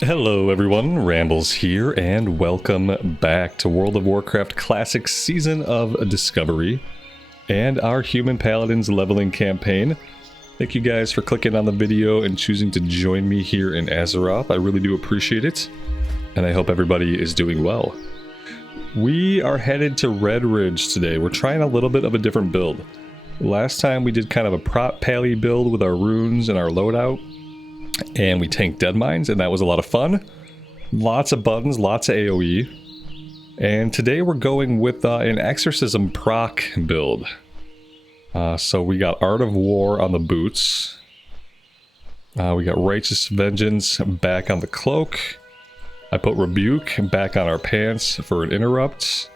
Hello everyone, Rambles here, and welcome back to World of Warcraft Classic Season of Discovery and our Human Paladins leveling campaign. Thank you guys for clicking on the video and choosing to join me here in Azeroth. I really do appreciate it, and I hope everybody is doing well. We are headed to Red Ridge today. We're trying a little bit of a different build. Last time we did kind of a prop pally build with our runes and our loadout, and we tanked dead mines, and that was a lot of fun. Lots of buttons, lots of AoE. And today we're going with an exorcism proc build. So we got Art of War on the boots. We got Righteous Vengeance back on the cloak. I put Rebuke back on our pants for an interrupt.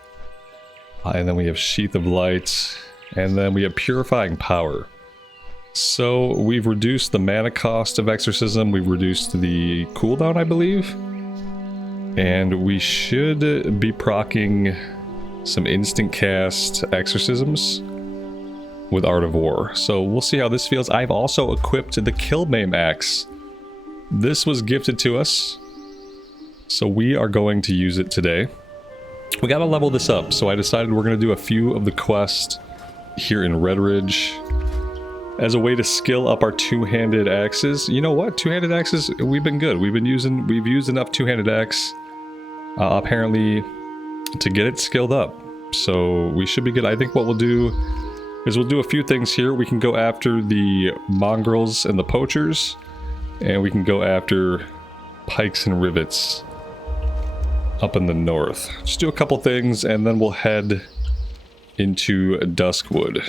And then we have Sheath of Light. And then we have Purifying Power. So we've reduced the mana cost of Exorcism, we've reduced the cooldown, I believe. And we should be proccing some instant cast exorcisms with Art of War. So we'll see how this feels. I've also equipped the Killmaim Axe. This was gifted to us, so we are going to use it today. We gotta level this up, so I decided we're gonna do a few of the quests here in Red Ridge as a way to skill up our two-handed axes. You know what? Two-handed axes, we've been good. We've used enough two-handed axe, apparently, to get it skilled up. So we should be good. I think what we'll do is we'll do a few things here. We can go after the mongrels and the poachers, and we can go after pikes and rivets up in the north. Just do a couple things, and then we'll head into Duskwood.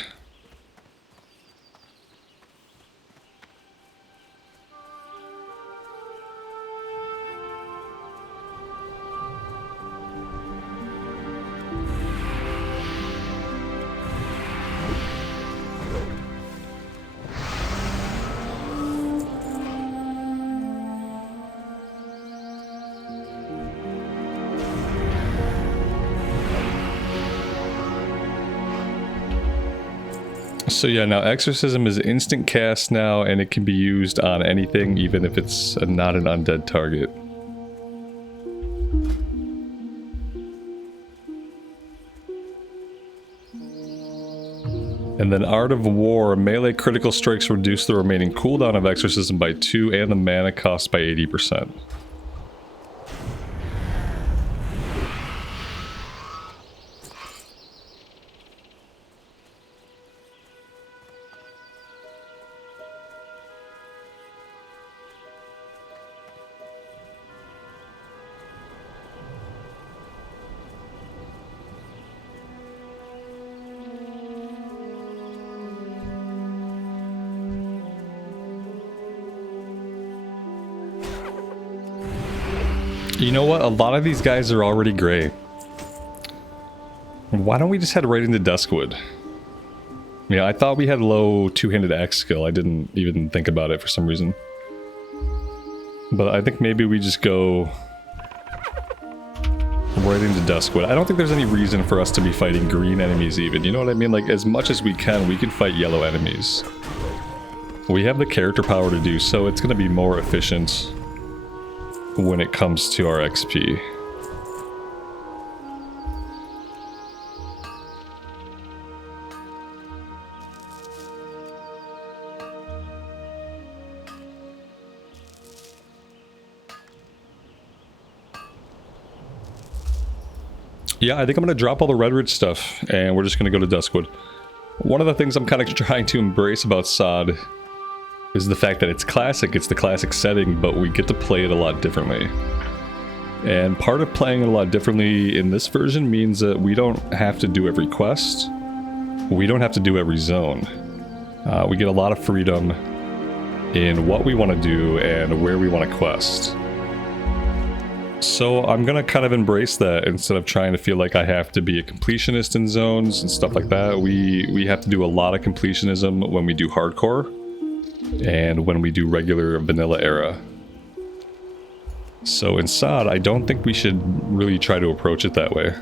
So yeah, now Exorcism is instant cast now, and it can be used on anything, even if it's not an undead target. And then Art of War, melee critical strikes reduce the remaining cooldown of Exorcism by 2 and the mana cost by 80%. You know what? A lot of these guys are already gray. Why don't we just head right into Duskwood? Yeah, I thought we had low two-handed axe skill. I didn't even think about it for some reason. But I think maybe we just go right into Duskwood. I don't think there's any reason for us to be fighting green enemies even. You know what I mean? Like, as much as we can fight yellow enemies. We have the character power to do so. It's going to be more efficient when it comes to our XP. Yeah, I think I'm going to drop all the Red Ridge stuff, and we're just going to go to Duskwood. One of the things I'm kind of trying to embrace about SOD is the fact that it's classic, it's the classic setting, but we get to play it a lot differently. And part of playing it a lot differently in this version means that we don't have to do every quest. We don't have to do every zone. We get a lot of freedom in what we want to do and where we want to quest. So I'm gonna kind of embrace that instead of trying to feel like I have to be a completionist in zones and stuff like that. We have to do a lot of completionism when we do hardcore and when we do regular vanilla era. So in SOD, I don't think we should really try to approach it that way.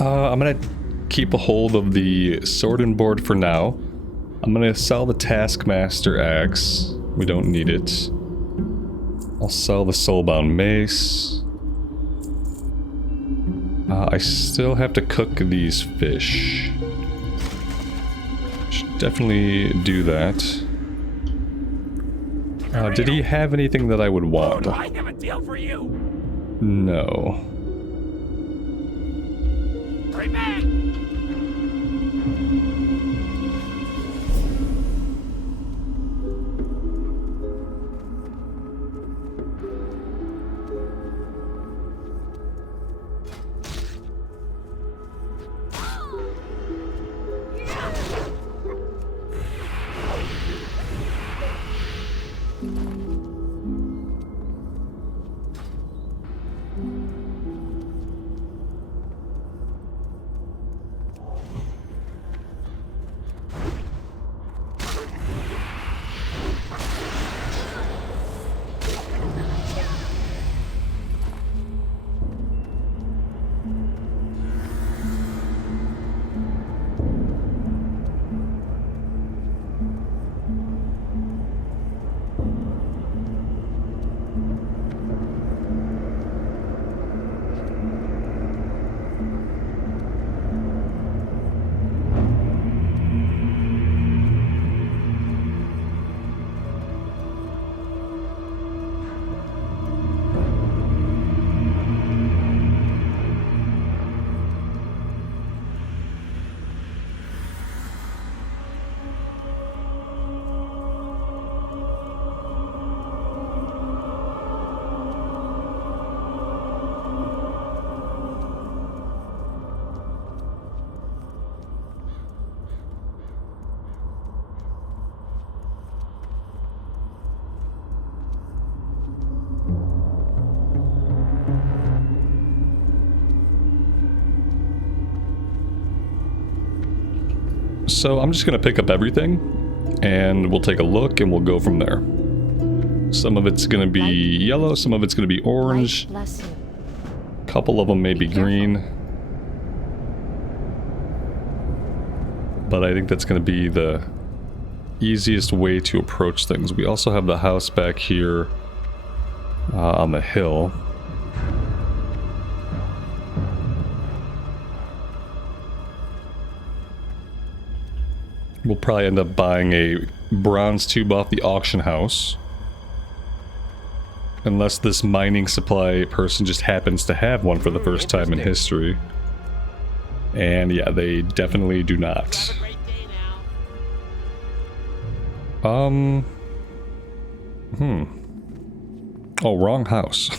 I'm gonna keep a hold of the sword and board for now. I'm gonna sell the Taskmaster axe. We don't need it. I'll sell the Soulbound mace. I still have to cook these fish. Should definitely do that. Did he have anything that I would want? Do I have a deal for you? No. Right back. So I'm just gonna pick up everything and we'll take a look and we'll go from there. Some of it's gonna be yellow, some of it's gonna be orange. A couple of them may be green. But I think that's gonna be the easiest way to approach things. We also have the house back here on the hill. We'll probably end up buying a bronze tube off the auction house. Unless this mining supply person just happens to have one for the first time in history. And yeah, they definitely do not. Have a great day now. Oh, wrong house.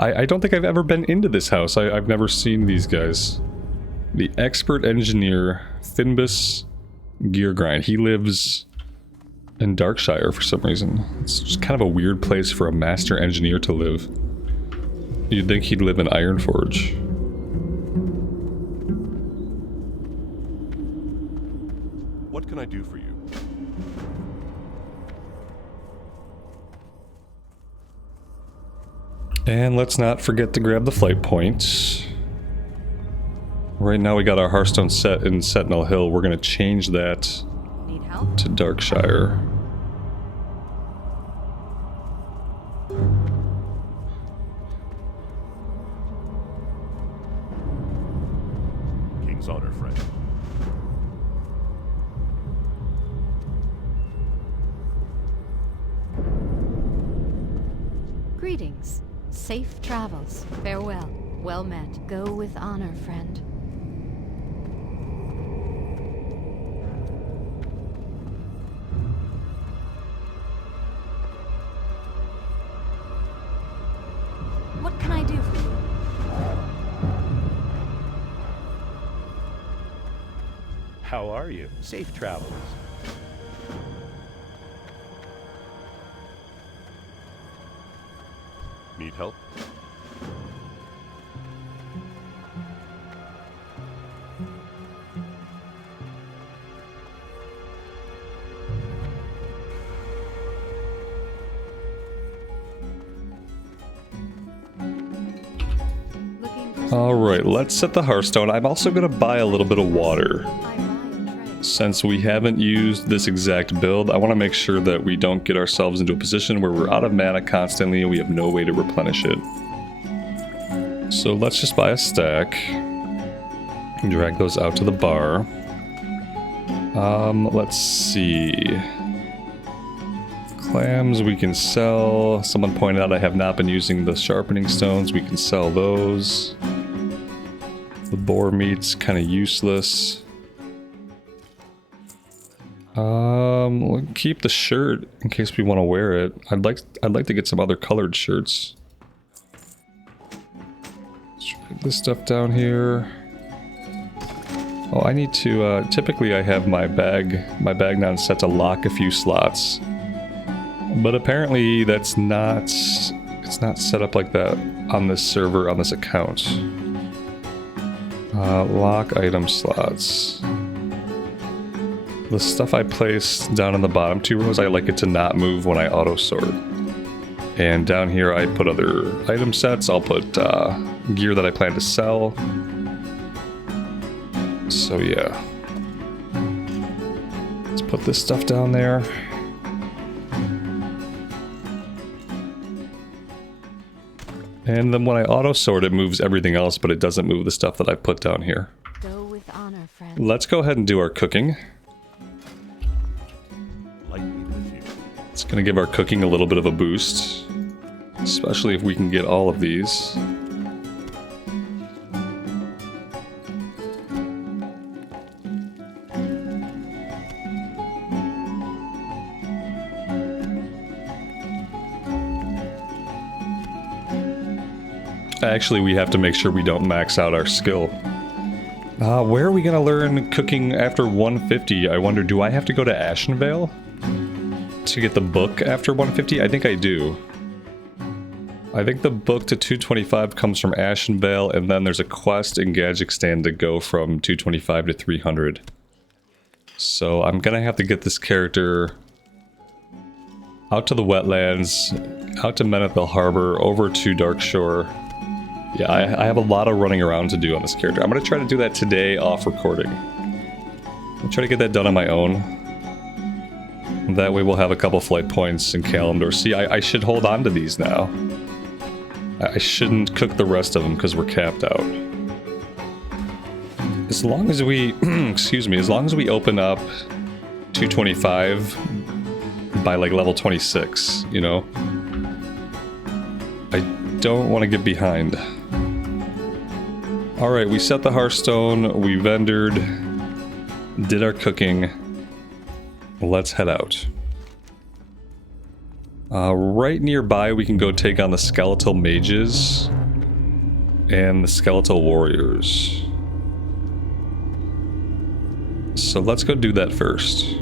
I don't think I've ever been into this house. I've never seen these guys. The expert engineer, Finbus Geargrind. He lives in Darkshire for some reason. It's just kind of a weird place for a master engineer to live. You'd think he'd live in Ironforge. What can I do for you? And let's not forget to grab the flight points. Right now we got our Hearthstone set in Sentinel Hill. We're going to change that Need help? to Darkshire. King's honor, friend. Greetings. Safe travels. Farewell. Well met. Go with honor, friend. What can I do for you? How are you? Safe travels. Need help? Alright, let's set the Hearthstone. I'm also going to buy a little bit of water. Since we haven't used this exact build, I want to make sure that we don't get ourselves into a position where we're out of mana constantly and we have no way to replenish it. So let's just buy a stack. And drag those out to the bar. Let's see. Clams we can sell. Someone pointed out I have not been using the sharpening stones. We can sell those. The boar meat's kind of useless. We'll keep the shirt in case we want to wear it. I'd like to get some other colored shirts. Let's drag this stuff down here. Oh, I need to, typically I have my Bagnon set to lock a few slots. But apparently that's not, it's not set up like that on this server, on this account. Lock item slots. The stuff I place down in the bottom 2 rows, I like it to not move when I auto sort. And down here I put other item sets. I'll put gear that I plan to sell. So yeah. Let's put this stuff down there. And then when I auto sort, it moves everything else, but it doesn't move the stuff that I put down here. Go with honor, friend. Let's go ahead and do our cooking. It's going to give our cooking a little bit of a boost, especially if we can get all of these. Actually, we have to make sure we don't max out our skill. Where are we going to learn cooking after 150? I wonder, do I have to go to Ashenvale to get the book after 150? I think I do. I think the book to 225 comes from Ashenvale, and then there's a quest in Gadgekstan to go from 225 to 300. So I'm gonna have to get this character out to the wetlands, out to Menethil Harbor, over to Darkshore. Yeah, I have a lot of running around to do on this character. I'm gonna try to do that today off recording. I'll try to get that done on my own. That way we'll have a couple flight points in Kalimdor. See, I should hold on to these now. I shouldn't cook the rest of them because we're capped out. As long as we, excuse me, as long as we open up 225 by like level 26, you know? I don't want to get behind. Alright, we set the Hearthstone, we vendored, did our cooking. Let's head out. Right nearby we can go take on the Skeletal Mages and the Skeletal Warriors. So let's go do that first.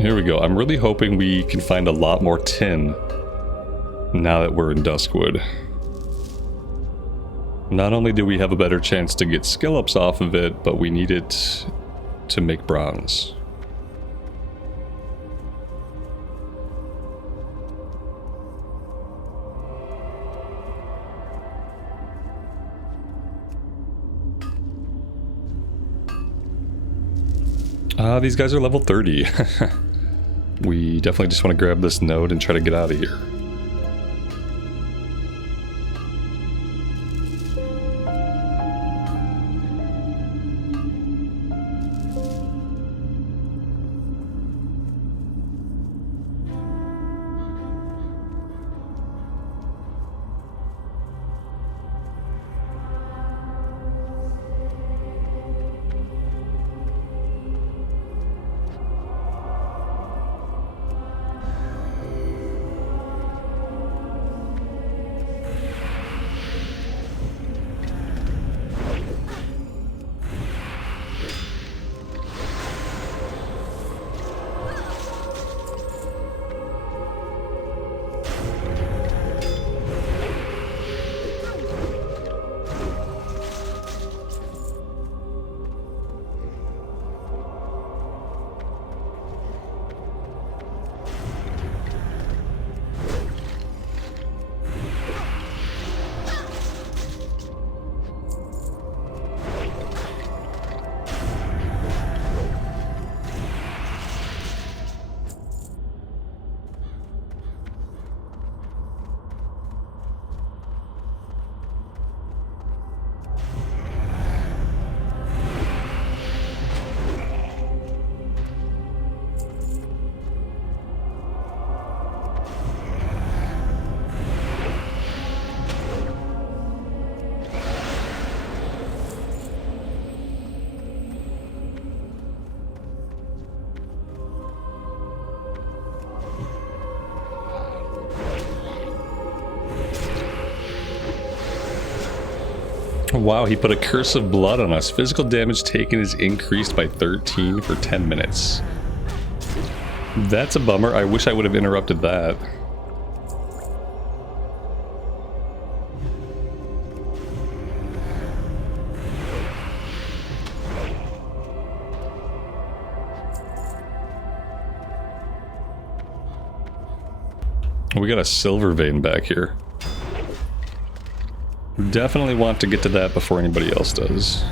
Here we go. I'm really hoping we can find a lot more tin now that we're in Duskwood. Not only do we have a better chance to get skill ups off of it, but we need it to make bronze. These guys are level 30. We definitely just want to grab this node and try to get out of here. Wow, he put a curse of blood on us. Physical damage taken is increased by 13 for 10 minutes. That's a bummer. I wish I would have interrupted that. We got a silver vein back here. Definitely want to get to that before anybody else does.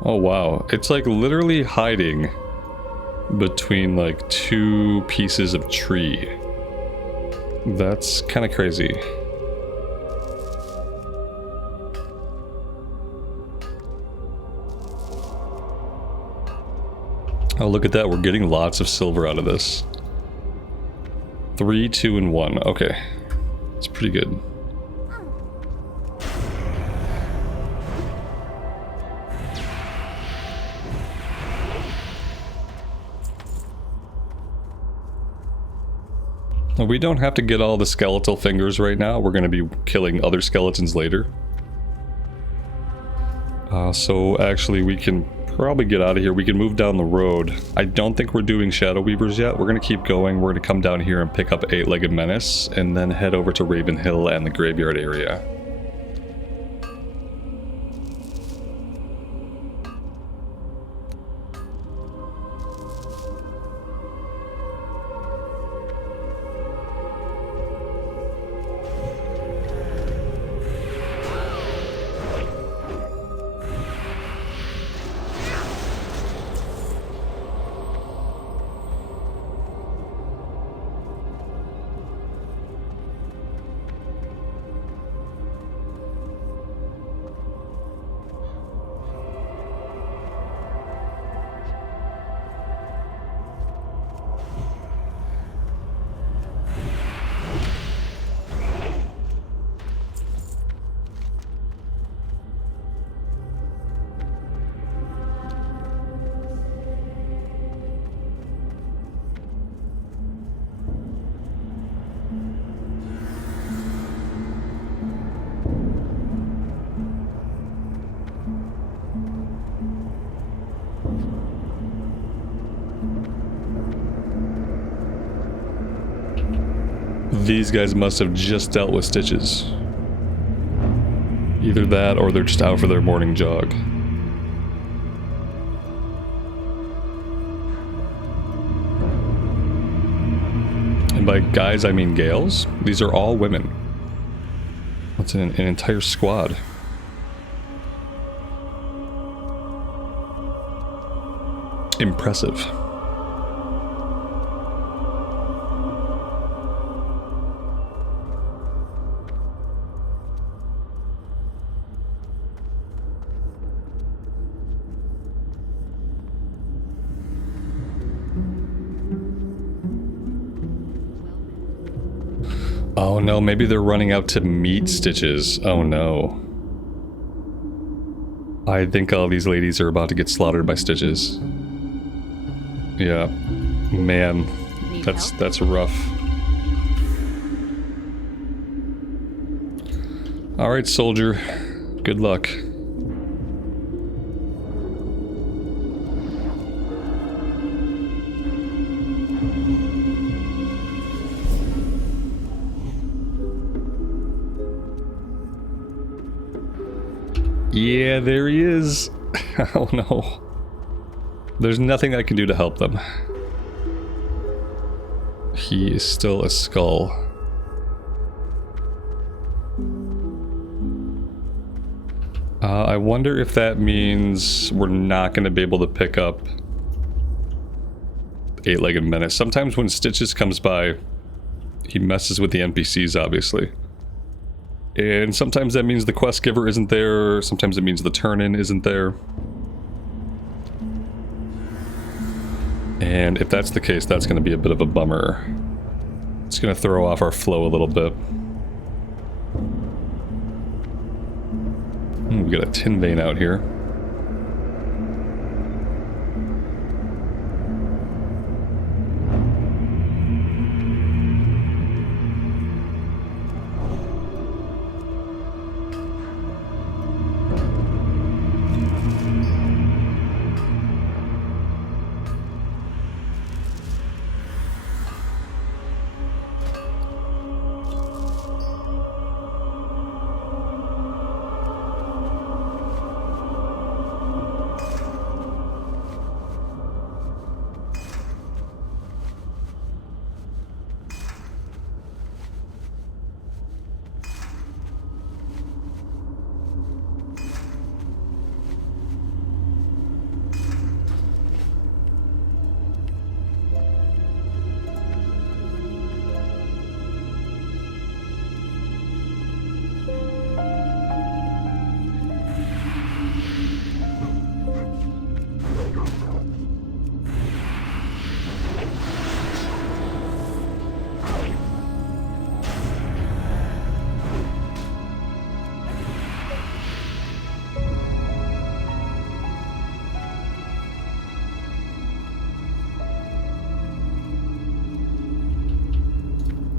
Oh wow, it's like literally hiding between like two pieces of tree. That's kind of crazy. Oh, look at that. We're getting lots of silver out of this. 3, 2, and 1. Okay. It's pretty good. We don't have to get all the skeletal fingers right now. We're going to be killing other skeletons later. So actually we can probably get out of here. We can move down the road. I don't think we're doing Shadow Weavers yet. We're going to keep going. We're going to come down here and pick up 8-Legged Menace and then head over to Raven Hill and the graveyard area. These guys must have just dealt with stitches. Either that or they're just out for their morning jog. And by guys, I mean gales. These are all women. That's an entire squad. Impressive. Oh no, maybe they're running out to meet stitches. Oh no. I think all these ladies are about to get slaughtered by stitches. Yeah. Man, that's rough. Alright, soldier. Good luck. Yeah, there he is. Oh no. There's nothing I can do to help them. He is still a skull. I wonder if that means we're not going to be able to pick up Eight-Legged Menace. Sometimes when Stitches comes by, he messes with the NPCs, obviously. And sometimes that means the quest giver isn't there, sometimes it means the turn-in isn't there. And if that's the case, that's going to be a bit of a bummer. It's going to throw off our flow a little bit. We got a tin vein out here.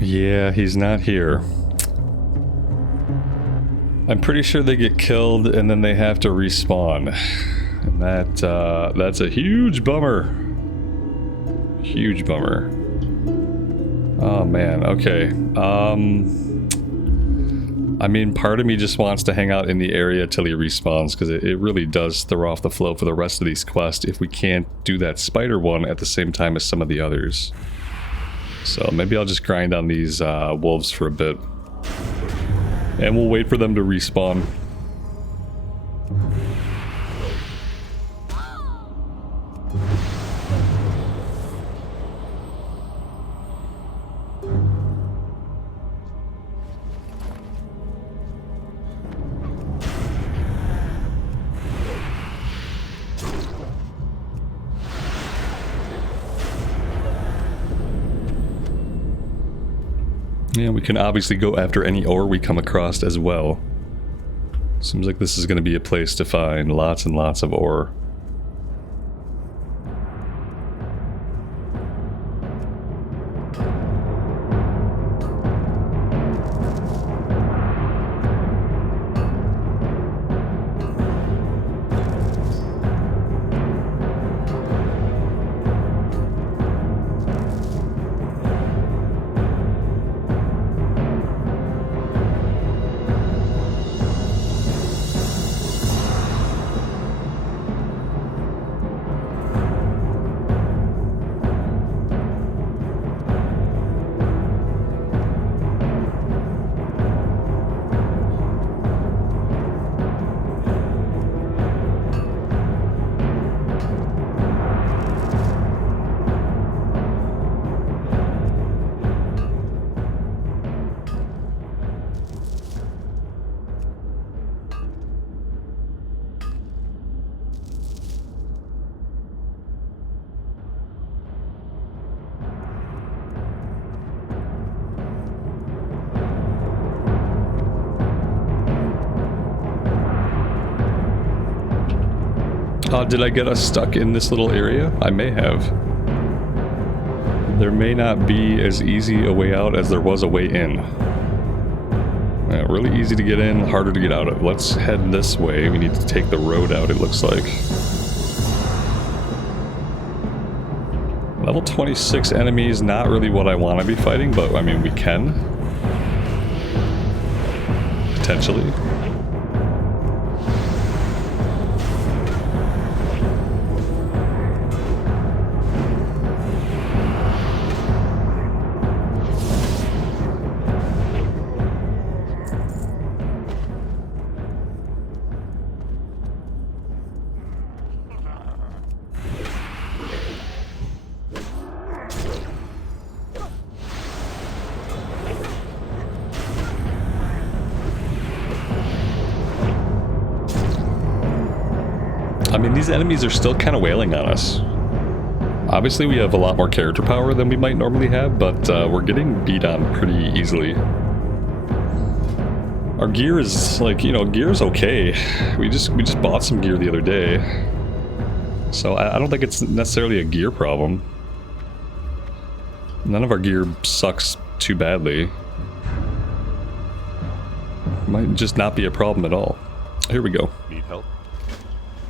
Yeah, he's not here. I'm pretty sure they get killed and then they have to respawn. And that's a huge bummer. Huge bummer. Oh man, okay. I mean, part of me just wants to hang out in the area till he respawns, because it really does throw off the flow for the rest of these quests if we can't do that spider one at the same time as some of the others. So maybe I'll just grind on these wolves for a bit. And we'll wait for them to respawn. Yeah, we can obviously go after any ore we come across as well. Seems like this is going to be a place to find lots and lots of ore. Did I get us stuck in this little area? I may have. There may not be as easy a way out as there was a way in. Yeah, really easy to get in, harder to get out of. Let's head this way. We need to take the road out, it looks like. Level 26 enemies, not really what I want to be fighting, but I mean, we can. Potentially. I mean, these enemies are still kind of wailing on us. Obviously, we have a lot more character power than we might normally have, but we're getting beat on pretty easily. Our gear is, like, you know, gear's okay. We just bought some gear the other day. So I don't think it's necessarily a gear problem. None of our gear sucks too badly. Might just not be a problem at all. Here we go. Need help?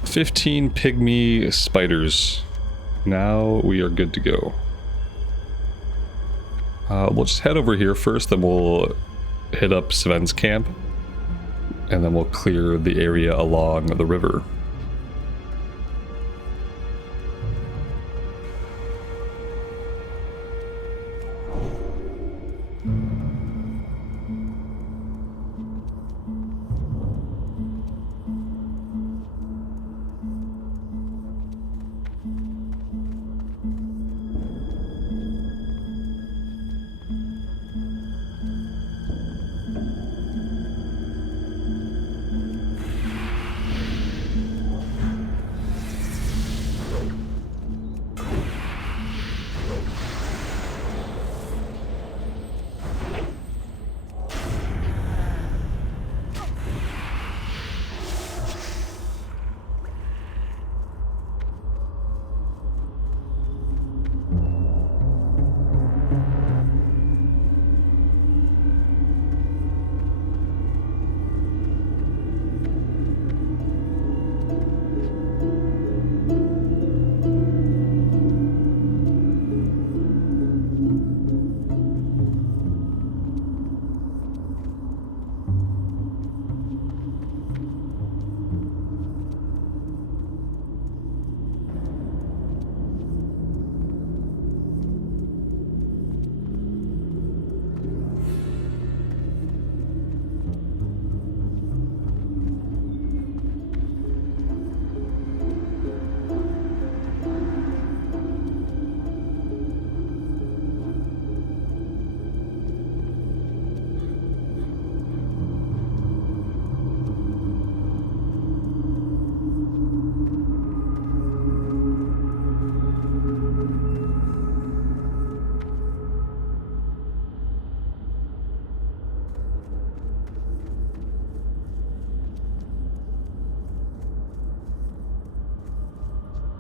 15 pygmy spiders. Now we are good to go. We'll just head over here first, then we'll hit up Sven's camp, and then we'll clear the area along the river.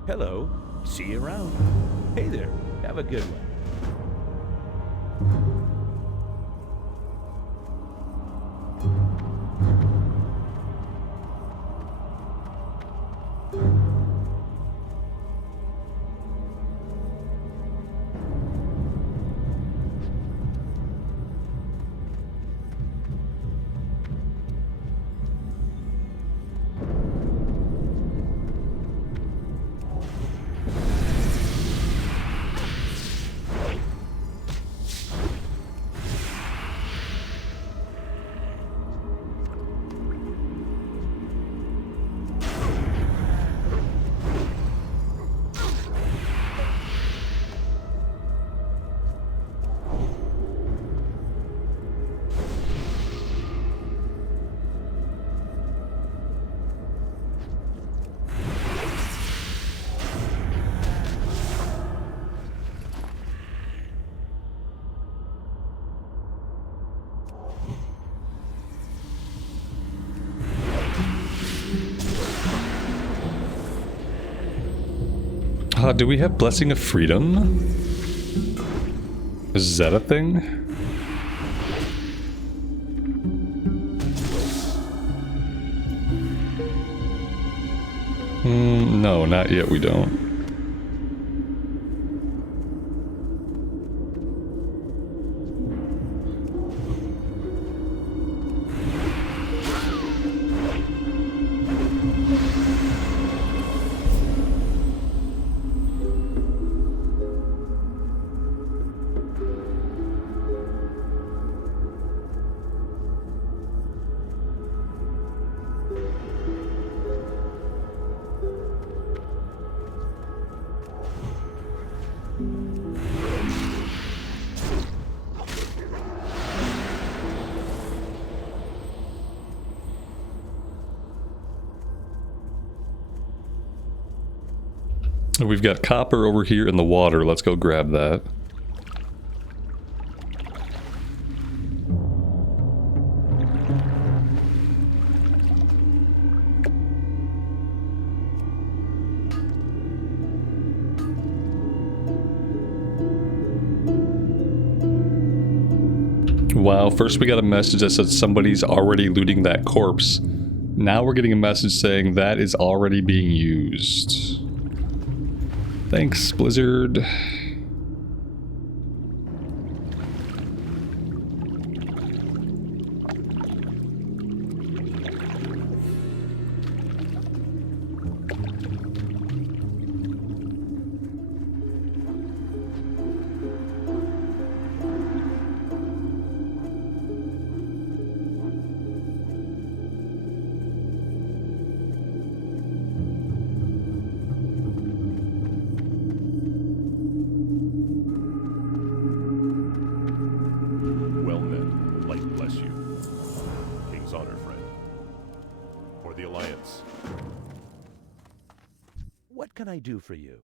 Hello. See you around. Hey there. Have a good one. Do we have Blessing of Freedom? Is that a thing? No, not yet, we don't. We've got copper over here in the water. Let's go grab that. Wow, first we got a message that said somebody's already looting that corpse. Now we're getting a message saying that is already being used. Thanks, Blizzard. Well met. Light bless you. King's honor, friend. For the Alliance. What can I do for you?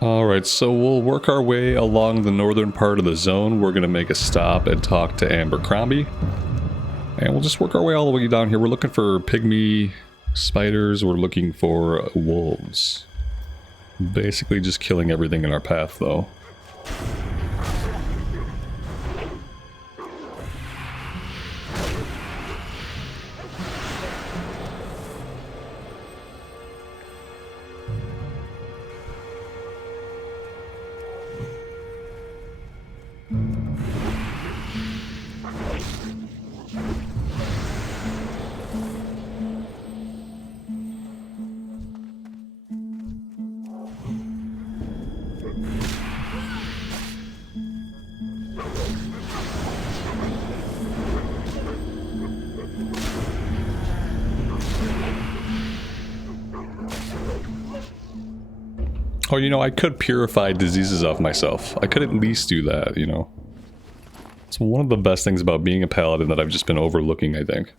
Alright, so we'll work our way along the northern part of the zone. We're going to make a stop and talk to Abercrombie. And we'll just work our way all the way down here. We're looking for pygmy spiders. We're looking for wolves. Basically just killing everything in our path, though. Oh, you know, I could purify diseases off myself. I could at least do that, you know. It's one of the best things about being a paladin that I've just been overlooking, I think.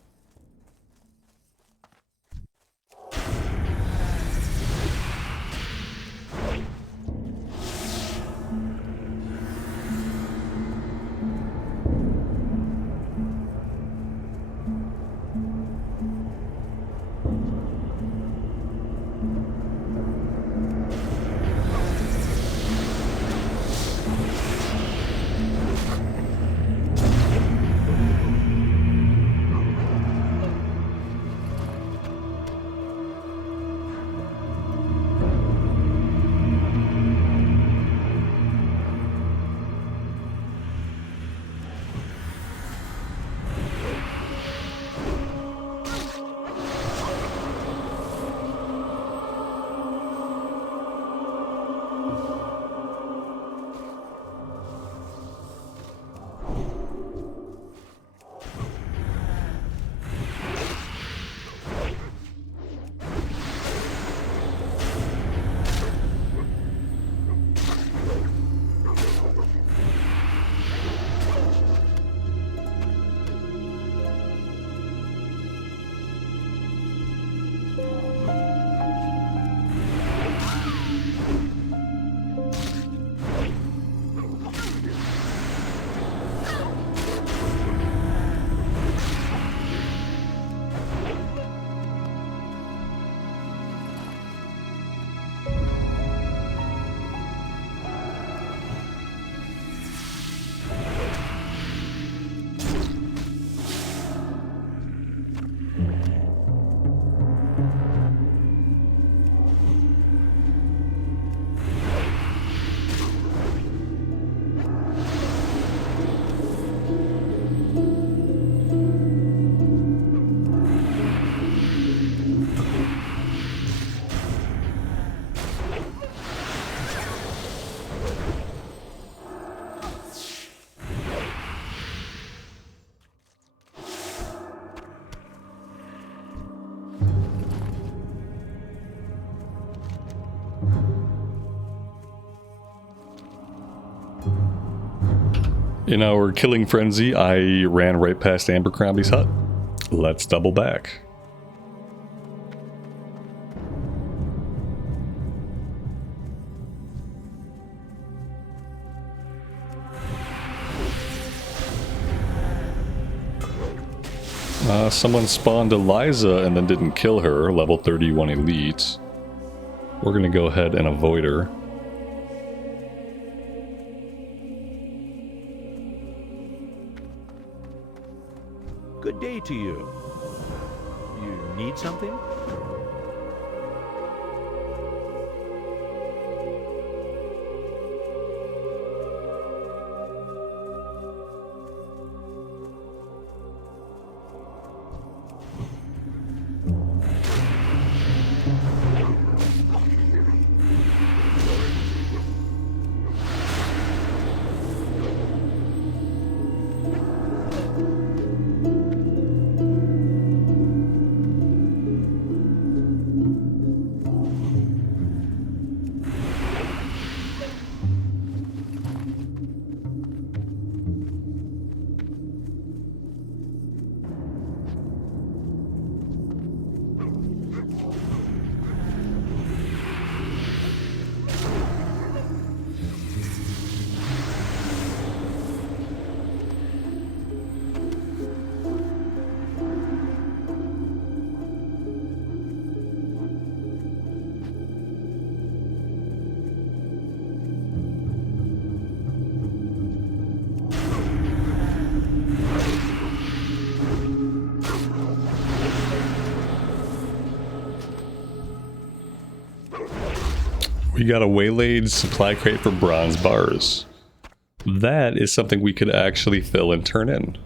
In our killing frenzy, I ran right past Abercrombie's hut. Let's double back. Someone spawned Eliza and then didn't kill her, level 31 elite. We're gonna go ahead and avoid her. Good day to you. You need something? We got a waylaid supply crate for bronze bars. That is something we could actually fill and turn in.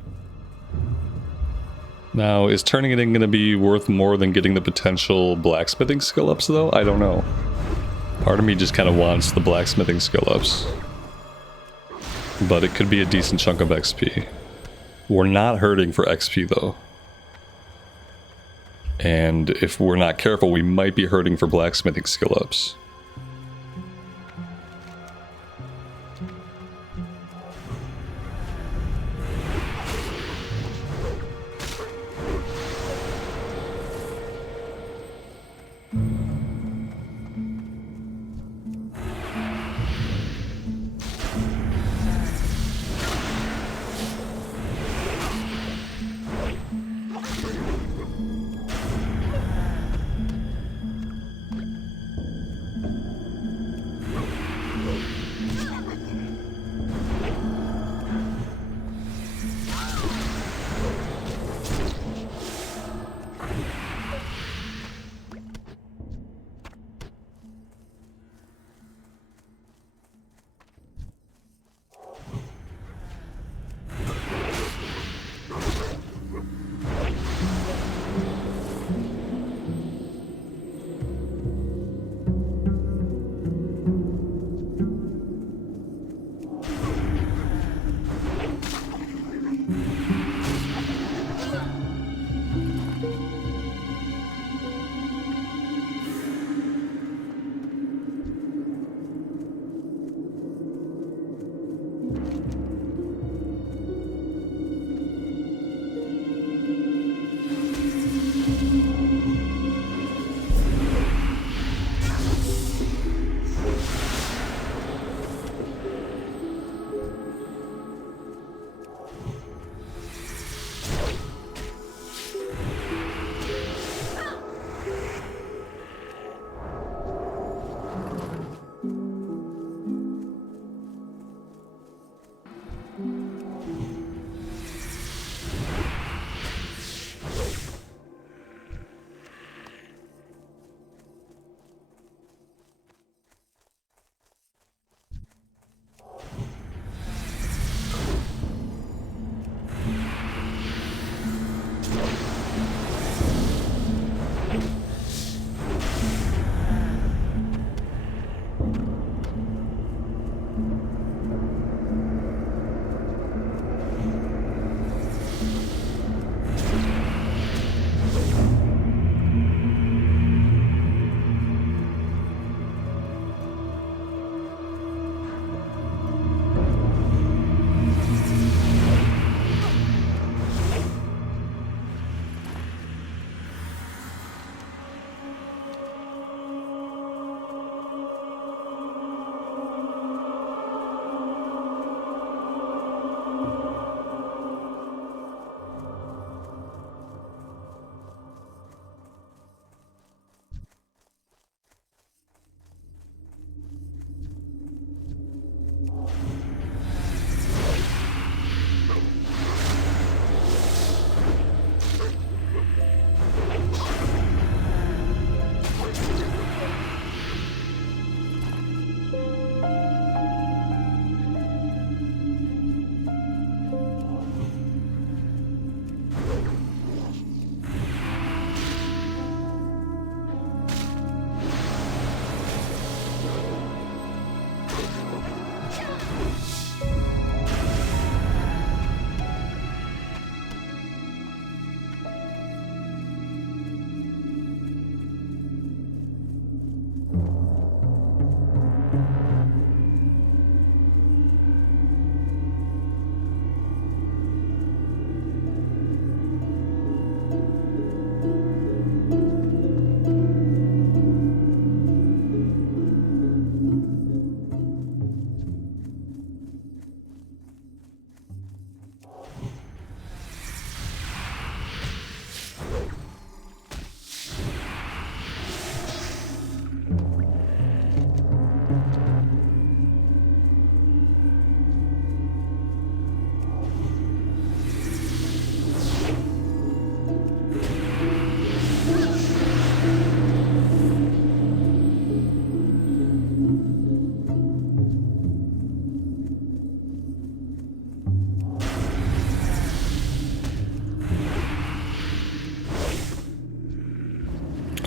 Now, is turning it in going to be worth more than getting the potential blacksmithing skill ups though? I don't know. Part of me just kind of wants the blacksmithing skill ups. But it could be a decent chunk of XP. We're not hurting for XP though. And if we're not careful, we might be hurting for blacksmithing skill ups.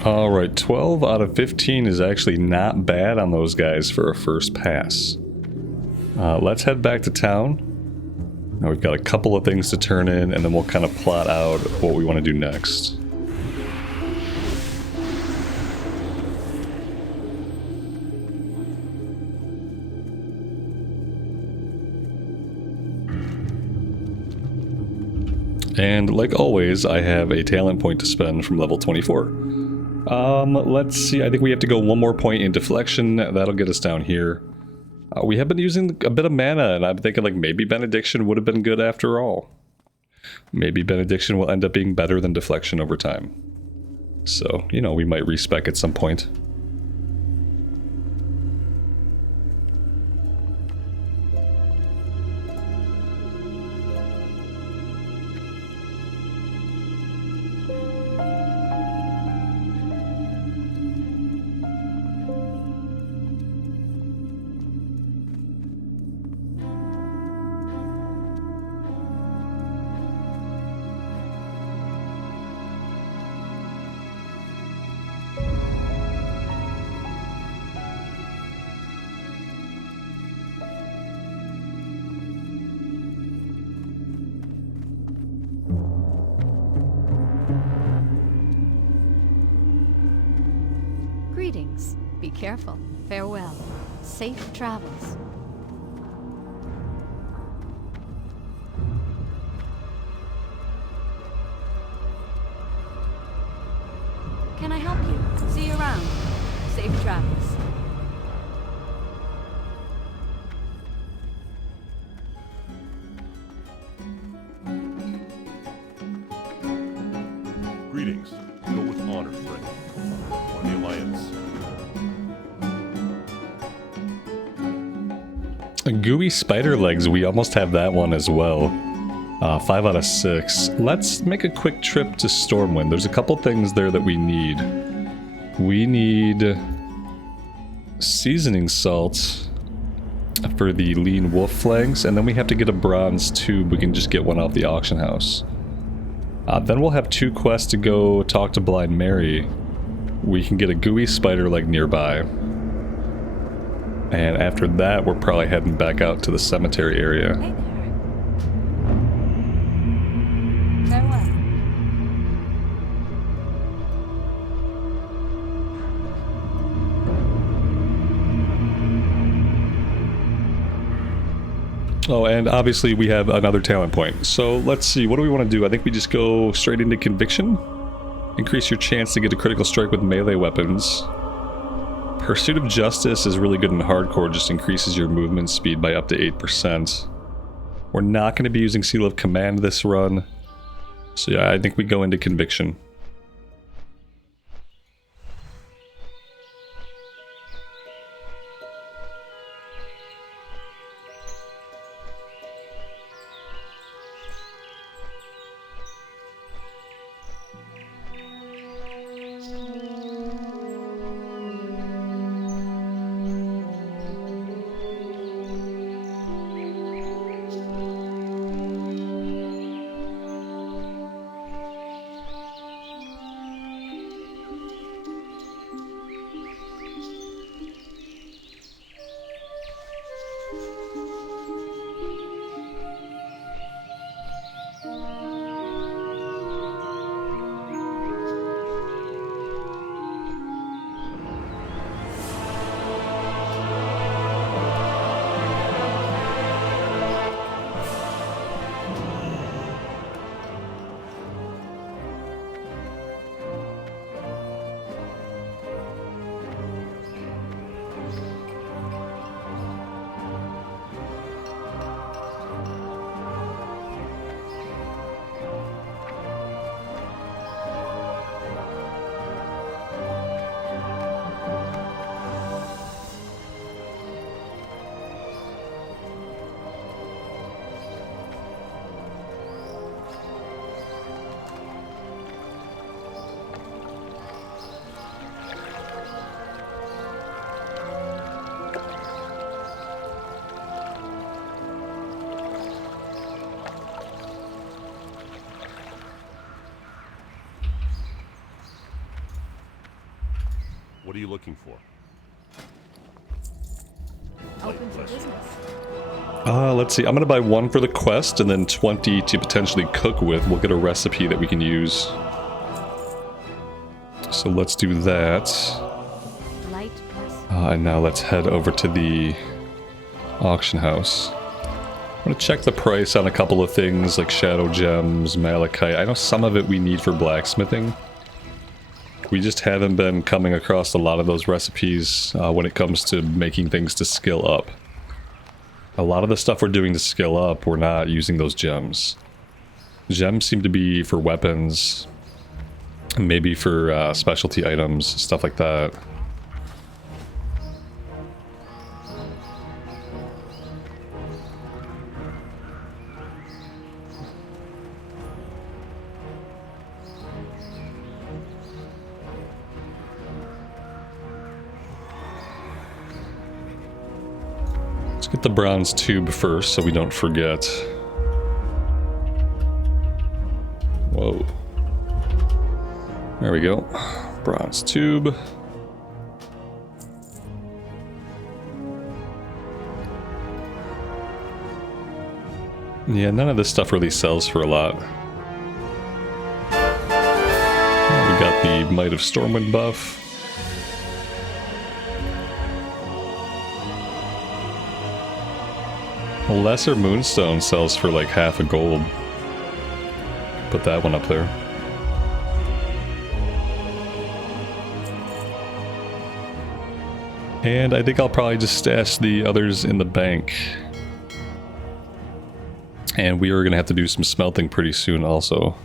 Alright, 12 out of 15 is actually not bad on those guys for a first pass. Let's head back to town. Now we've got a couple of things to turn in, and then we'll kind of plot out what we want to do next. And like always, I have a talent point to spend from level 24. Let's see, I think we have to go one more point in deflection. That'll get us down here. We have been using a bit of mana, and I'm thinking like maybe benediction would have been good after all. Maybe benediction will end up being better than deflection over time. So, you know, we might respec at some point. Greetings. Be careful. Farewell. Safe travels. Can I help you? See you around. Safe travels. Greetings. Go with honor, friend. For the Alliance. Gooey spider legs, we almost have that one as well. 5 out of 6. Let's make a quick trip to Stormwind. There's a couple things there that we need. We need seasoning salt for the lean wolf flanks, and then we have to get a bronze tube. We can just get one off the auction house. Then we'll have 2 quests to go talk to Blind Mary. We can get a gooey spider leg nearby. And after that, we're probably heading back out to the cemetery area. Hey there. Farewell. Oh, and obviously we have another talent point. So let's see, what do we want to do? I think we just go straight into Conviction. Increase your chance to get a critical strike with melee weapons. Pursuit of Justice is really good in hardcore, just increases your movement speed by up to 8%. We're not going to be using Seal of Command this run. So yeah, I think we go into Conviction. What are you looking for? Open for bless you. business. Let's see. I'm going to buy 1 for the quest and then 20 to potentially cook with. We'll get a recipe that we can use. So let's do that. Light plus. And now let's head over to the auction house. I'm going to check the price on a couple of things like shadow gems, malachite. I know some of it we need for blacksmithing. We just haven't been coming across a lot of those recipes when it comes to making things to skill up. A lot of the stuff we're doing to skill up, we're not using those gems. Gems seem to be for weapons, maybe for specialty items, stuff like that. Let's get the bronze tube first so we don't forget. Whoa. There we go. Bronze tube. Yeah, none of this stuff really sells for a lot. We got the Might of Stormwind buff. Lesser Moonstone sells for like half a gold. Put that one up there. And I think I'll probably just stash the others in the bank. And we are going to have to do some smelting pretty soon also.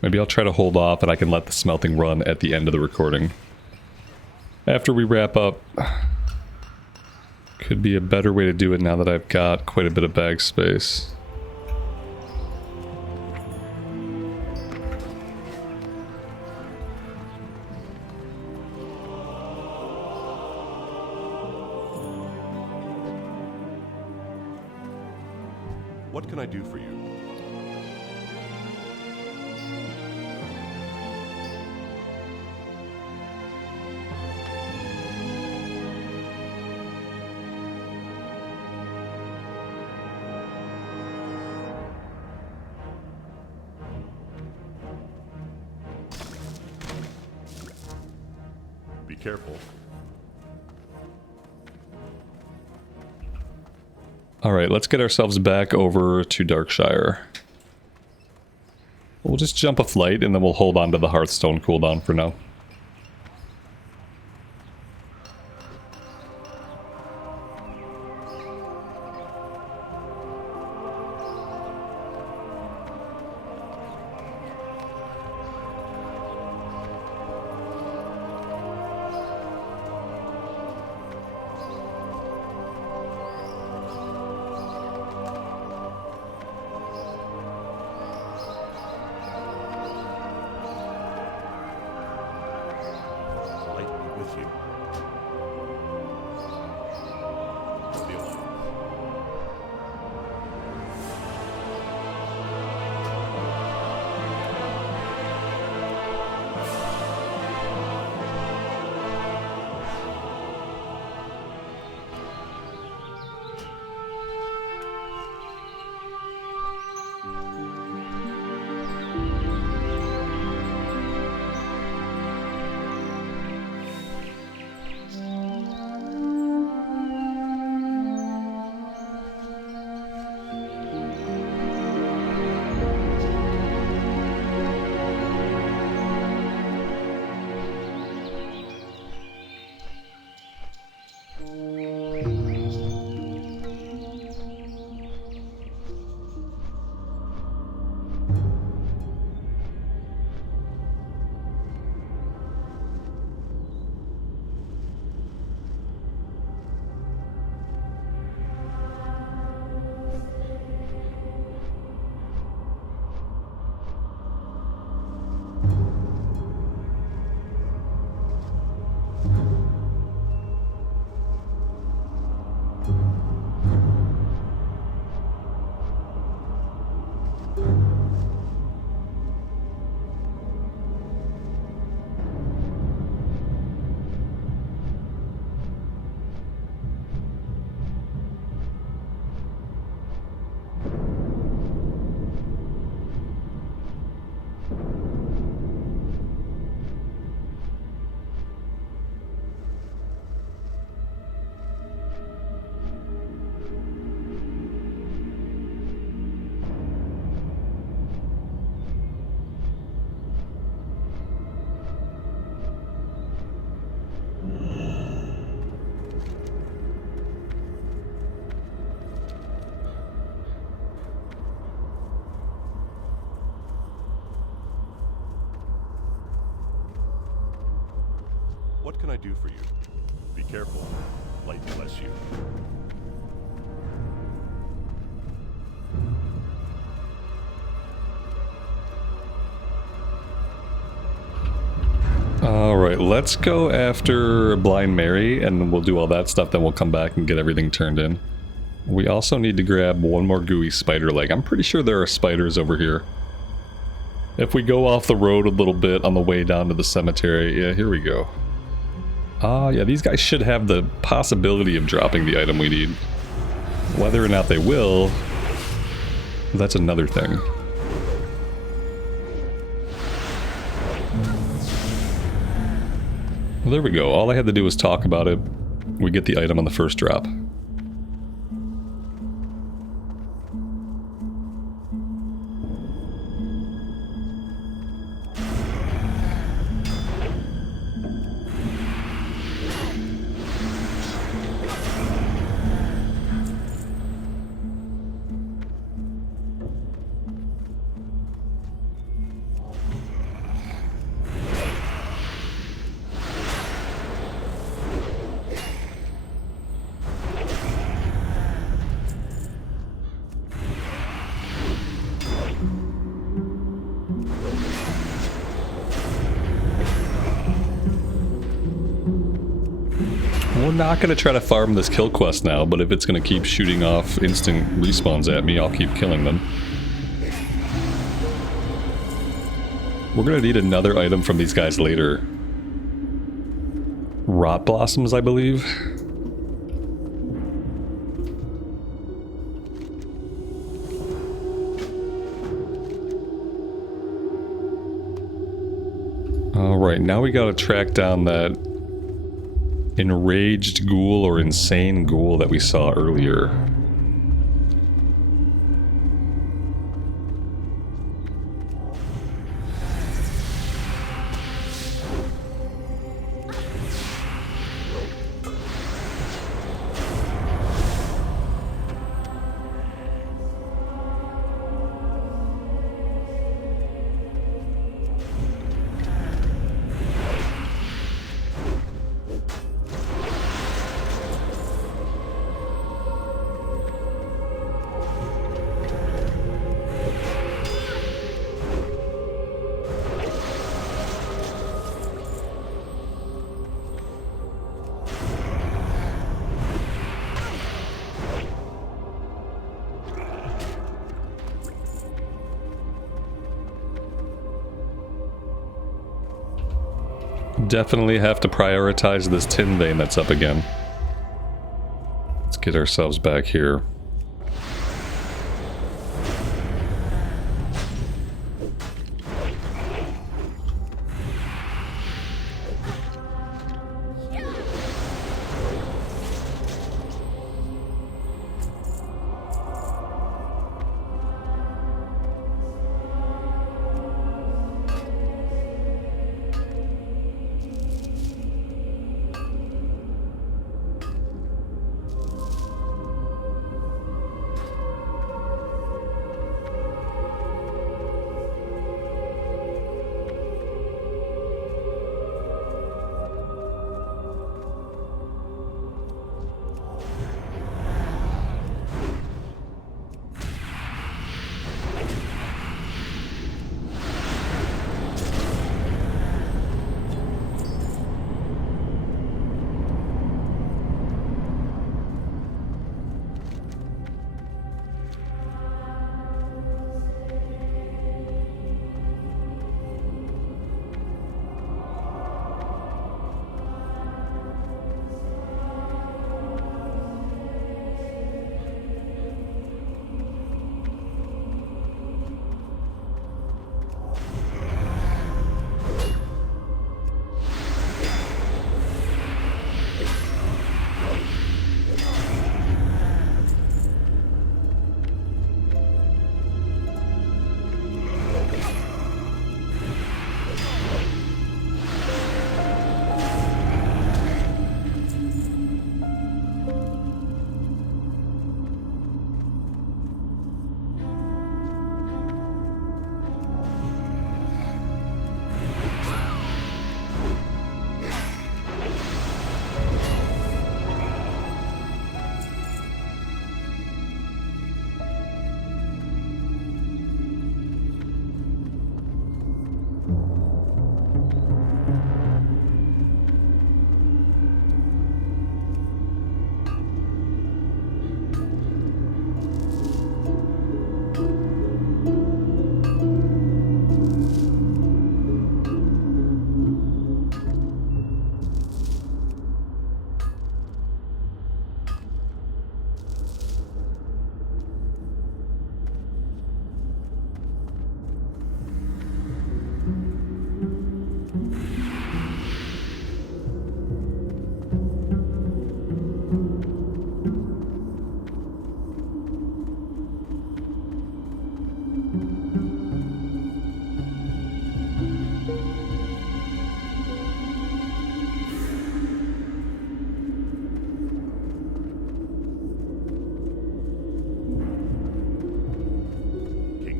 Maybe I'll try to hold off and I can let the smelting run at the end of the recording. After we wrap up. Could be a better way to do it now that I've got quite a bit of bag space. What can I do for you? Be careful. Alright, let's get ourselves back over to Darkshire. We'll just jump a flight and then we'll hold on to the Hearthstone cooldown for now. What can I do for you? Be careful. Light bless you. Alright, let's go after Blind Mary, and we'll do all that stuff, then we'll come back and get everything turned in. We also need to grab one more gooey spider leg. I'm pretty sure there are spiders over here. If we go off the road a little bit on the way down to the cemetery, yeah, here we go. Yeah, these guys should have the possibility of dropping the item we need. Whether or not they will, that's another thing. Well, there we go. All I had to do was talk about it. We get the item on the first drop. We're not going to try to farm this kill quest now, but if it's going to keep shooting off instant respawns at me, I'll keep killing them. We're going to need another item from these guys later. Rot blossoms, I believe. Alright, now we gotta track down that enraged ghoul or insane ghoul that we saw earlier. Definitely have to prioritize this tin vein that's up again. Let's get ourselves back here.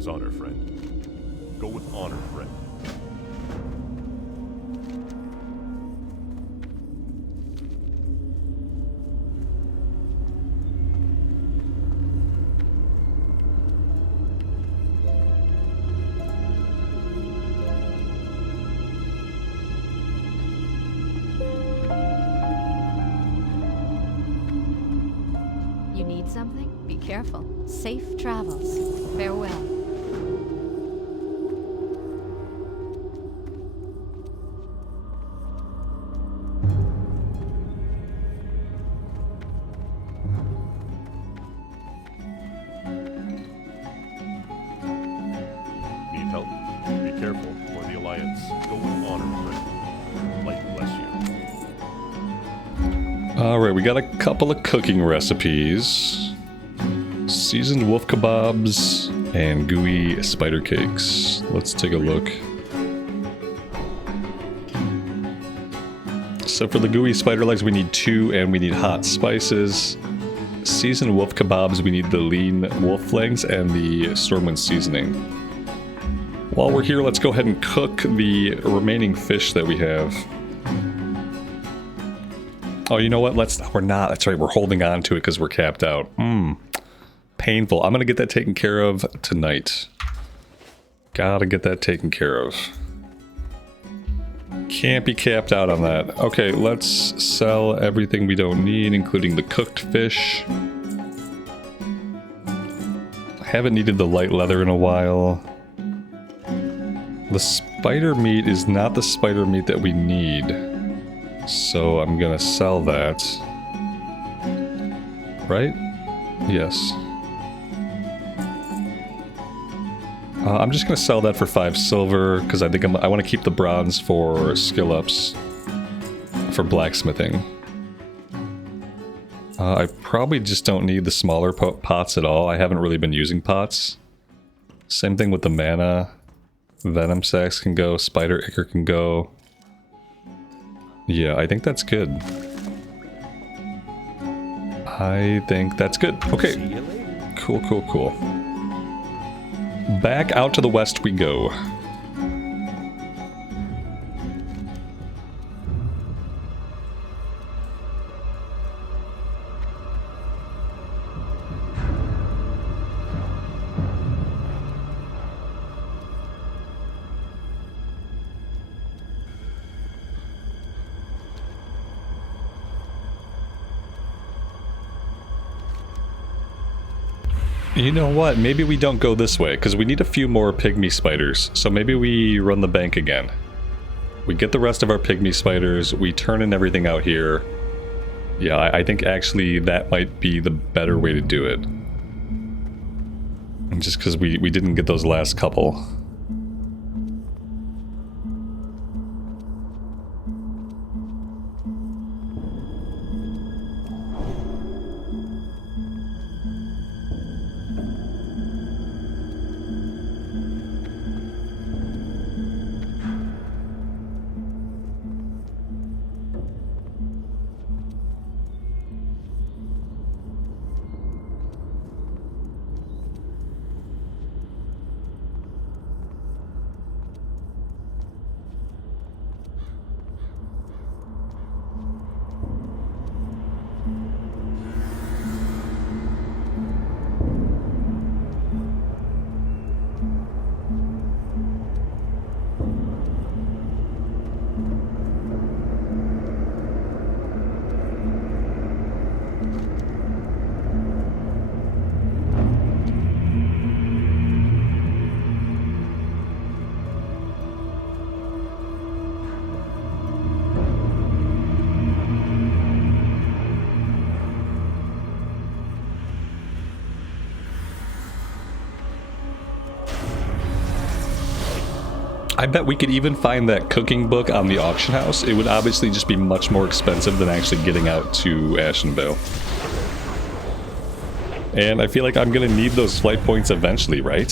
King's honor, friend. Go with honor, friend. You need something? Be careful. Safe travels. Farewell. Need help? Be careful, for the Alliance. Go with honor, friend. Light bless you. Alright, we got a couple of cooking recipes. Seasoned wolf kebabs and gooey spider cakes. Let's take a look. So for the gooey spider legs we need 2 and we need hot spices. Seasoned wolf kebabs we need the lean wolf flanks and the stormwind seasoning. While we're here, let's go ahead and cook the remaining fish that we have. Oh, you know what? We're not. That's right. We're holding on to it because we're capped out. Painful. I'm going to get that taken care of tonight. Gotta get that taken care of. Can't be capped out on that. Okay, let's sell everything we don't need, including the cooked fish. I haven't needed the light leather in a while. The spider meat is not the spider meat that we need. So I'm gonna sell that. Right? Yes. I'm just gonna sell that for 5 silver because I think I want to keep the bronze for skill ups for blacksmithing. I probably just don't need the smaller pots at all. I haven't really been using pots. Same thing with the mana. Venom sacks can go. Spider ichor can go. Yeah, I think that's good. I think that's good. Okay. Cool, cool, cool. Back out to the west we go. You know what? Maybe we don't go this way, because we need a few more pygmy spiders. So maybe we run the bank again. We get the rest of our pygmy spiders, we turn in everything out here. Yeah, I think actually that might be the better way to do it. Just because we didn't get those last couple. I bet we could even find that cooking book on the auction house. It would obviously just be much more expensive than actually getting out to Ashenvale. And I feel like I'm gonna need those flight points eventually, right?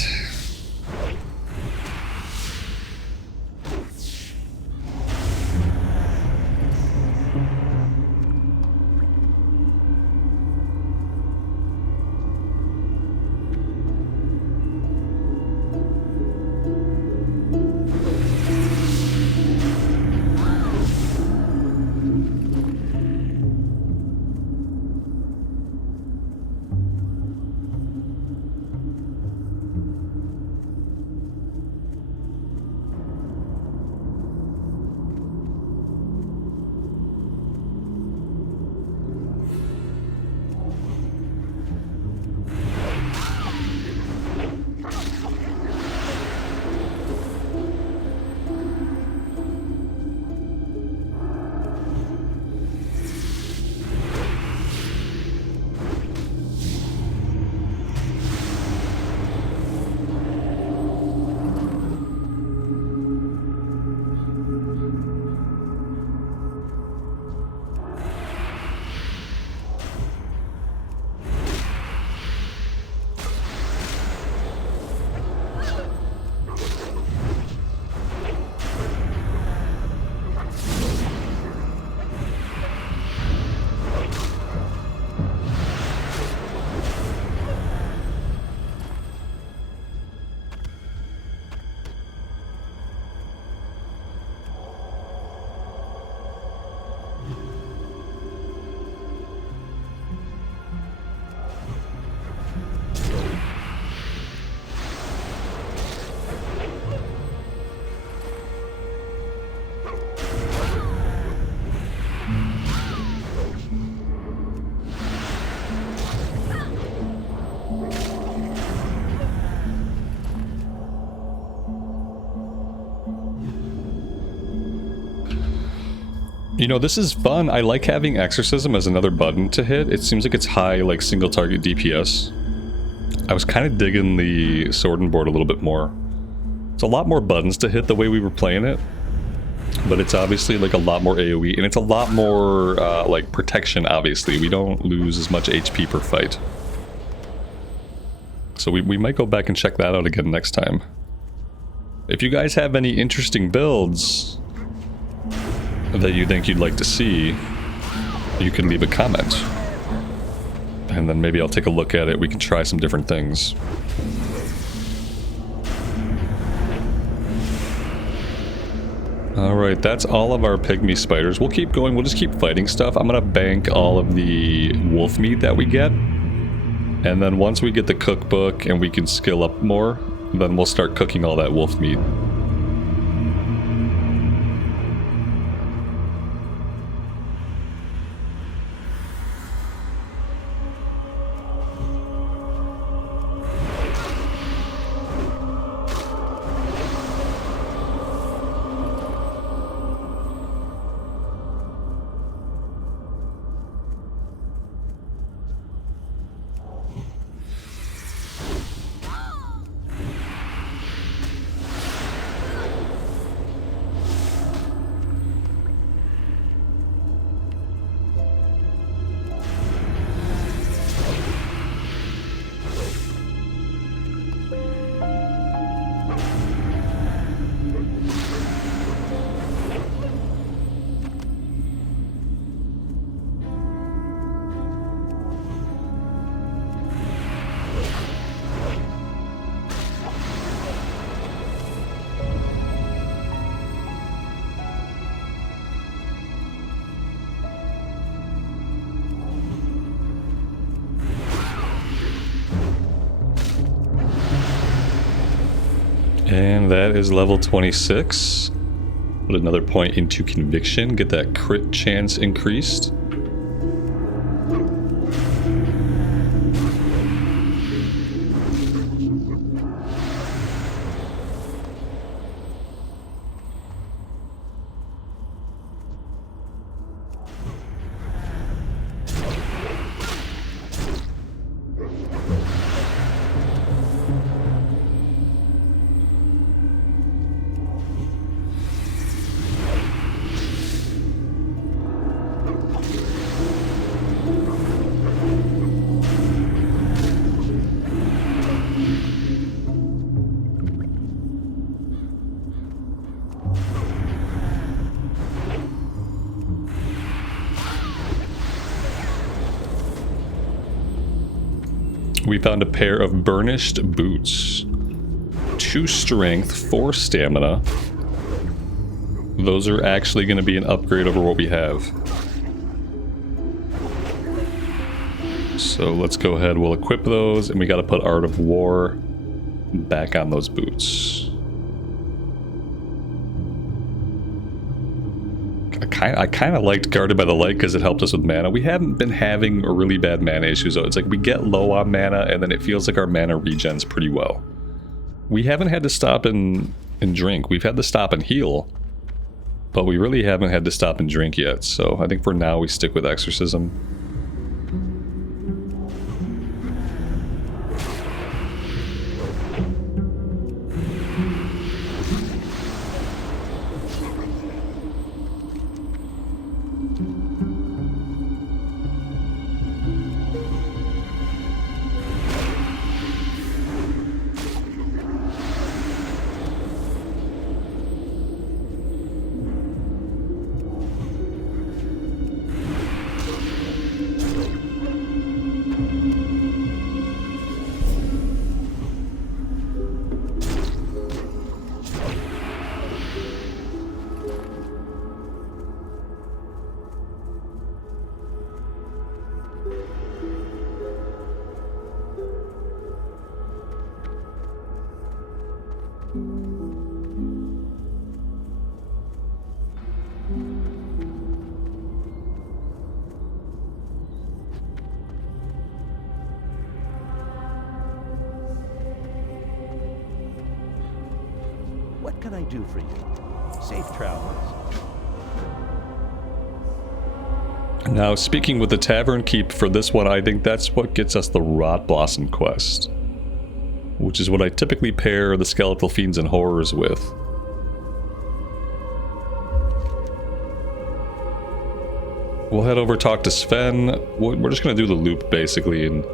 You know, this is fun. I like having Exorcism as another button to hit. It seems like it's high, like, single target DPS. I was kind of digging the sword and board a little bit more. It's a lot more buttons to hit the way we were playing it. But it's obviously, like, a lot more AoE. And it's a lot more, like, protection, obviously. We don't lose as much HP per fight. So we might go back and check that out again next time. If you guys have any interesting builds that you think you'd like to see, you can leave a comment. And then maybe I'll take a look at it. We can try some different things. Alright, that's all of our pygmy spiders. We'll keep going. We'll just keep fighting stuff. I'm gonna bank all of the wolf meat that we get. And then once we get the cookbook and we can skill up more, then we'll start cooking all that wolf meat. And that is level 26. Put another point into conviction, get that crit chance increased. We found a pair of burnished boots. 2 strength, 4 stamina. Those are actually going to be an upgrade over what we have. So let's go ahead, we'll equip those, and we got to put Art of War back on those boots. I kind of liked Guarded by the Light because it helped us with mana. We haven't been having really bad mana issues though. It's like we get low on mana and then it feels like our mana regens pretty well. We haven't had to stop and drink. We've had to stop and heal, but we really haven't had to stop and drink yet. So I think for now we stick with Exorcism. What can I do for you? Safe travels. Now, speaking with the Tavern Keep for this one, I think that's what gets us the Rot Blossom quest, which is what I typically pair the Skeletal Fiends and Horrors with. We'll head over, talk to Sven. We're just going to do the loop, basically, and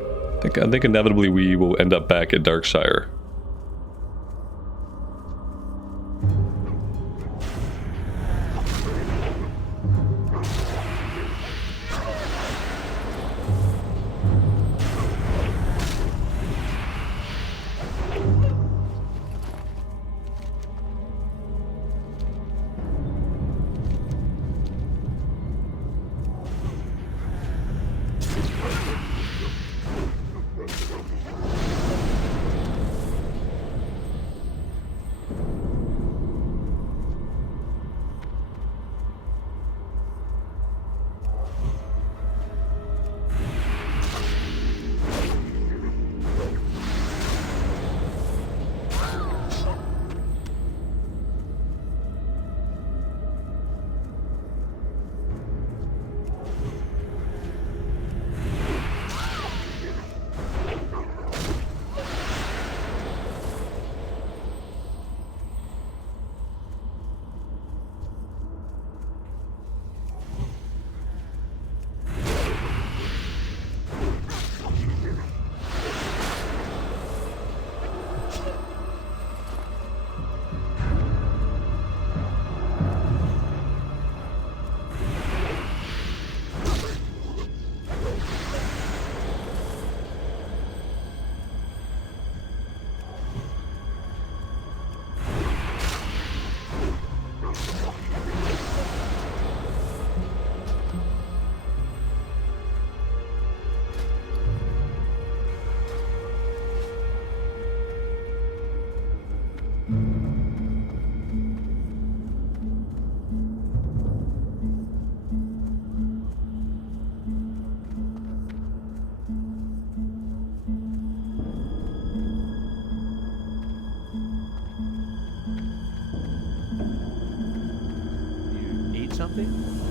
I think inevitably we will end up back at Darkshire. Something?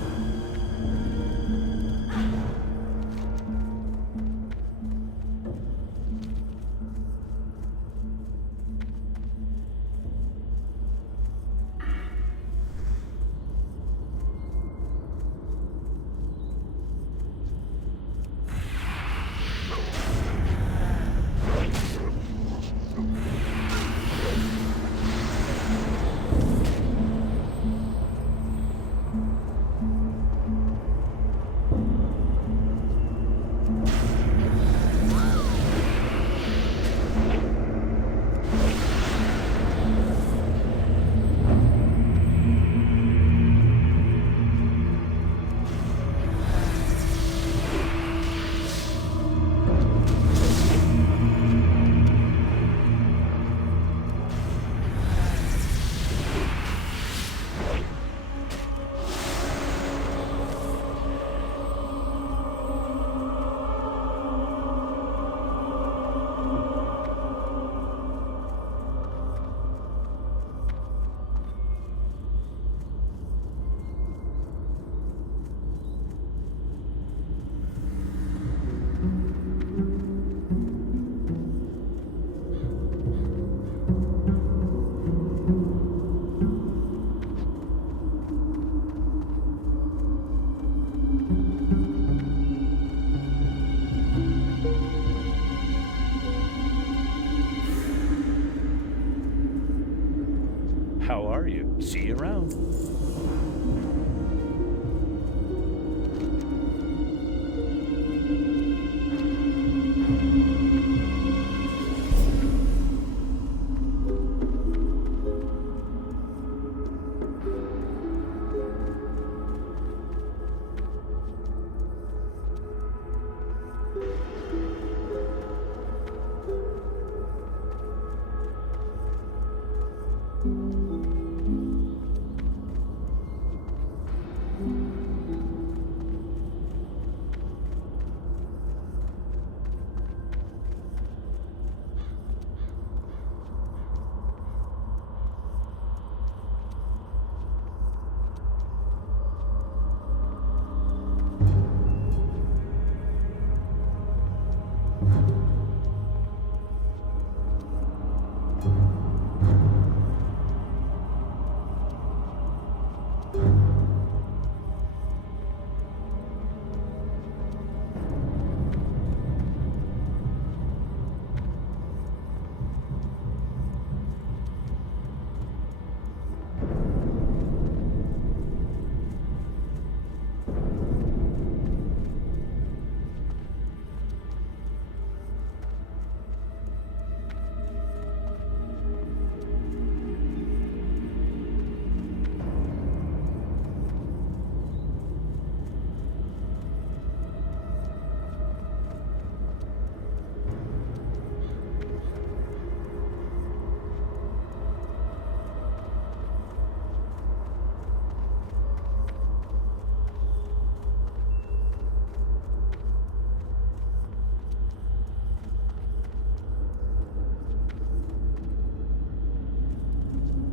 How are you? See you around.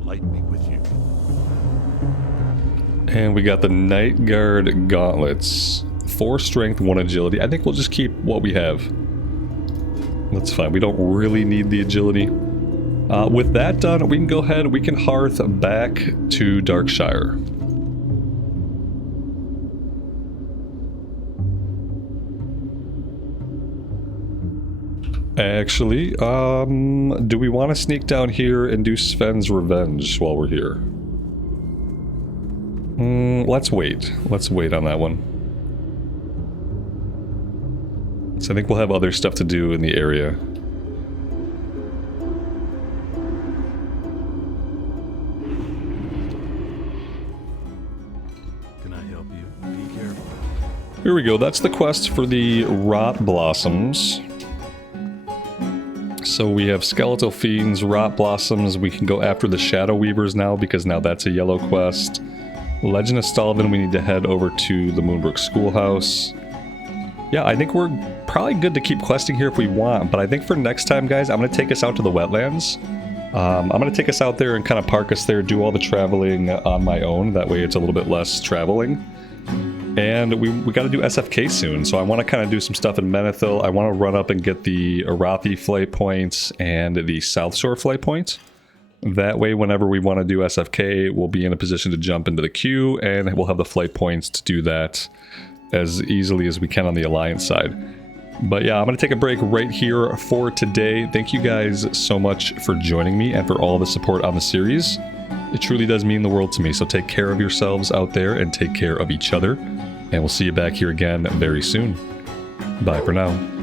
light be with you. And we got the Night Guard gauntlets. 4 strength, 1 agility. I think we'll just keep what we have. That's fine. We don't really need the agility. With that done, we can go ahead, we can hearth back to Darkshire. Actually, do we want to sneak down here and do Sven's Revenge while we're here? Let's wait. Let's wait on that one. So I think we'll have other stuff to do in the area. Can I help you? Be careful. Here we go. That's the quest for the Rot Blossoms. So we have Skeletal Fiends, Rot Blossoms. We can go after the Shadow Weavers now because now that's a yellow quest. Legend of Stalvin, we need to head over to the Moonbrook Schoolhouse. Yeah, I think we're probably good to keep questing here if we want, but I think for next time, guys, I'm going to take us out to the wetlands. I'm going to take us out there and kind of park us there, do all the traveling on my own. That way it's a little bit less traveling. And we got to do SFK soon, so I want to kind of do some stuff in Menethil. I want to run up and get the Arathi Flay points and the South Shore Flay points. That way, whenever we want to do SFK, we'll be in a position to jump into the queue, and we'll have the Flay points to do that as easily as we can on the Alliance side. But yeah, I'm going to take a break right here for today. Thank you guys so much for joining me and for all the support on the series. It truly does mean the world to me, so take care of yourselves out there and take care of each other. And we'll see you back here again very soon. Bye for now.